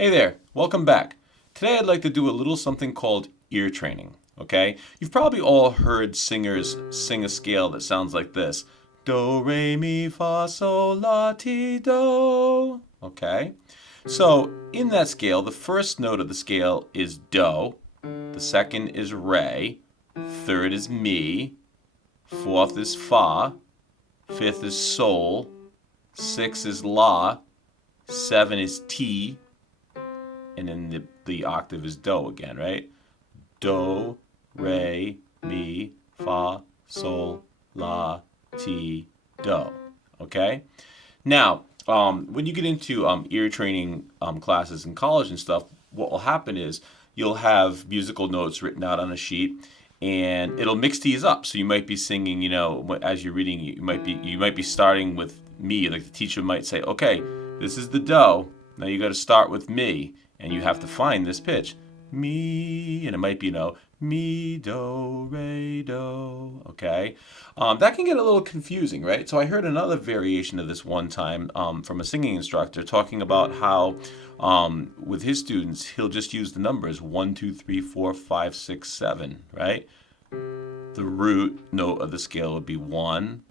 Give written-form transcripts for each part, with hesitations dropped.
Hey there, welcome back. Today I'd like to do a little something called ear training, okay? You've probably all heard singers sing a scale that sounds like this. Do, re, mi, fa, sol, la, ti, do. Okay? So, in that scale, the first note of the scale is do, the second is re, third is mi, fourth is fa, fifth is sol, sixth is la, seven is ti, and then the octave is do again, right? Do, re, mi, fa, sol, la, ti, do. Okay? Now, when you get into ear training classes in college and stuff, what will happen is you'll have musical notes written out on a sheet, and it'll mix these up. So you might be singing, as you're reading, you might be starting with me. Like the teacher might say, "Okay, this is the do. Now you got to start with me, and you have to find this pitch, me," and it might be mi do re do. Okay, that can get a little confusing, right? So I heard another variation of this one time from a singing instructor talking about how with his students he'll just use the numbers 1, 2, 3, 4, 5, 6, 7, right? The root note of the scale would be 1,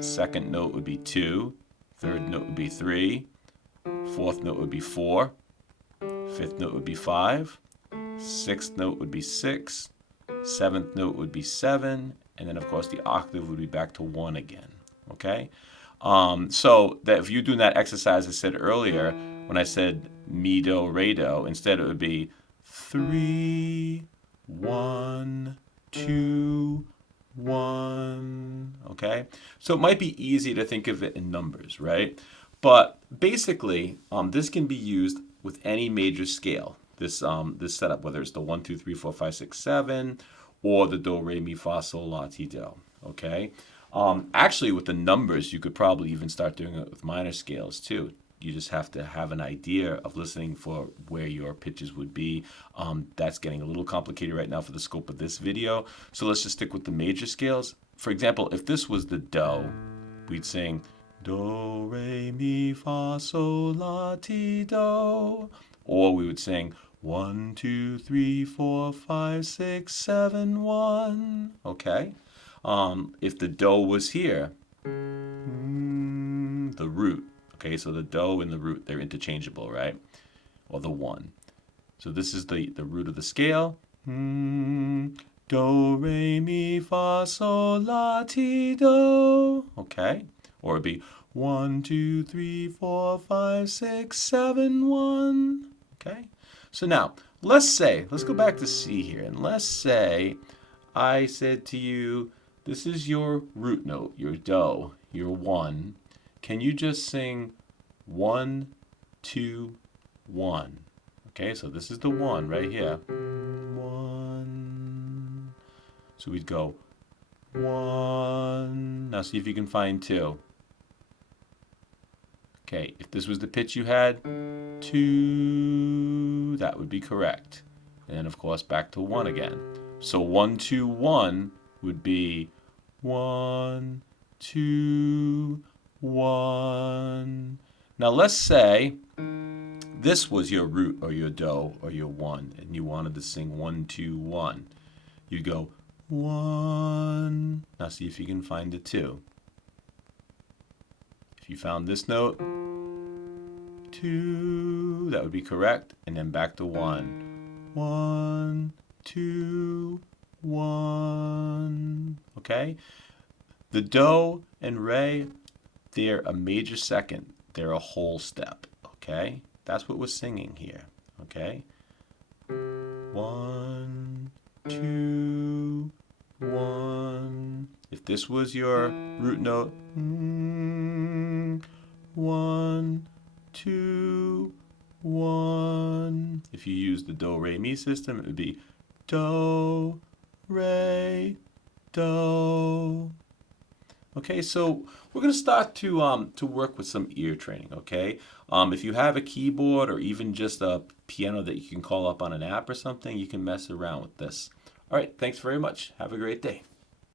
second note would be 2, third note would be 3, fourth note would be 4, fifth note would be 5, sixth note would be 6, seventh note would be 7, and then of course the octave would be back to 1 again. Okay? So that if you're doing that exercise I said earlier, when I said mi do re do, instead it would be 3, 1, 2, 1. Okay? So it might be easy to think of it in numbers, right? But basically, this can be used with any major scale. This setup, whether it's the 1, 2, 3, 4, 5, 6, 7, or the do, re, mi, fa, sol, la, ti, do. Okay. Actually, with the numbers, you could probably even start doing it with minor scales too. You just have to have an idea of listening for where your pitches would be. That's getting a little complicated right now for the scope of this video. So let's just stick with the major scales. For example, if this was the do, we'd sing do, re, mi, fa, sol, la, ti, do. Or we would sing 1, 2, 3, 4, 5, 6, 7, 1. Okay? If the do was here, the root. Okay, so the do and the root, they're interchangeable, right? Or the 1. So this is the root of the scale. Do, re, mi, fa, sol, la, ti, do. Okay? Or it'd be 1, 2, 3, 4, 5, 6, 7, 1. Okay? So now, let's go back to C here, and let's say I said to you, this is your root note, your do, your 1. Can you just sing 1, 2, 1? Okay, so this is the 1 right here. 1. So we'd go 1. Now see if you can find 2. Okay, if this was the pitch you had, 2, that would be correct. And then, of course, back to 1 again. So 1, 2, 1 would be 1, 2, 1. Now let's say this was your root or your do or your 1, and you wanted to sing 1, 2, 1. You'd go 1. Now see if you can find the 2. If you found this note, 2, that would be correct, and then back to 1. 1, 2, 1. Okay? The do and re, they're a major second. They're a whole step. Okay? That's what we're singing here. Okay? 1, 2, 1. If this was your root note, 1, 2, 1. If you use the do, re, mi system, it would be do, re, do. Okay, so we're going to start to work with some ear training, okay? If you have a keyboard or even just a piano that you can call up on an app or something, you can mess around with this. All right, thanks very much. Have a great day.